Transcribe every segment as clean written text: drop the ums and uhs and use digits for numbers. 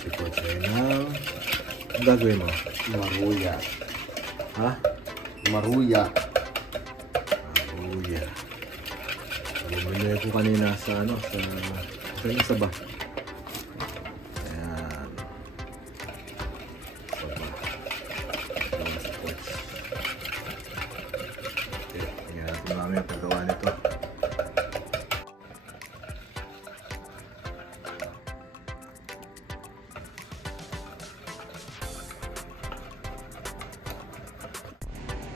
Si Coach Renal. Ang gagawin mo? Maruya. Ha? Maruya. Maruya. Bumili ko kanina sa ano, sa Saba. Ayan. Saba. Ayan si Coach. Okay, tingnan natin namin ang paggawa nito.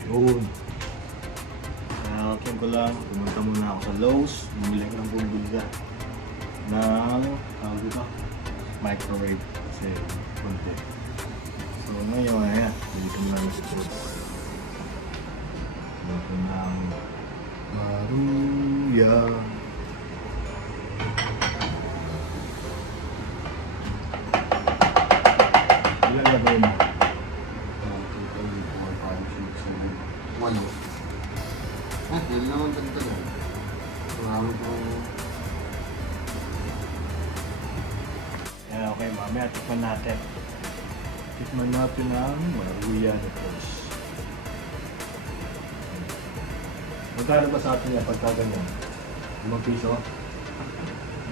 Yun. Akin ko lang, pumunta muna ako sa Lowe's, bumili ko ng bumbilya ng, tawag dito, microwave kasi konti. So ngayon, ayan, dito muna yung food. Dito ng Maruya. Ilan na ba yun mo? 1, 2, 3, 4, 5, 6, 7, 1. Ah, yun naman ganda na. Marami pang... Yan, okay, mamaya tikman natin. Tikman natin ang Maruya ni Coach. Magkano ba sa atin yan pagka ganyan? 5 piso?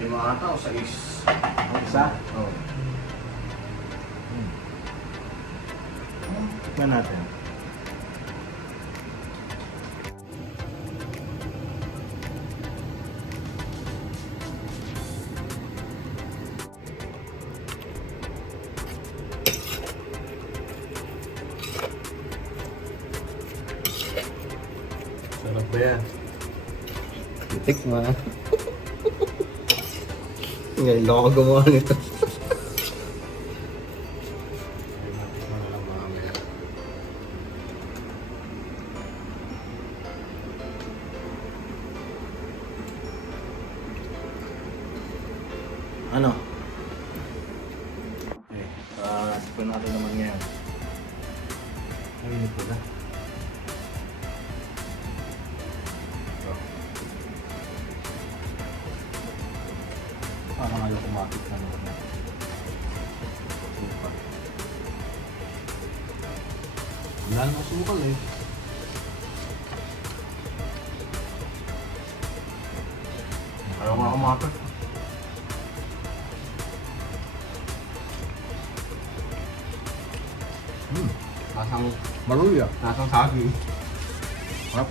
5 ata o 6. Ang isa? Oo. Tikman natin. Sarap ba yan? Titik mo ah. Ngayon lang ako gumawa nito. Tikman na lang mamaya. Ano? Okay, tikman natin naman ngayon. Ay, ito na. Parang ayaw kumapit sa mga sukal. Wala nang sukal eh. Ayaw ko na kumapit. Lasang maruya. Lasang saging. Harap.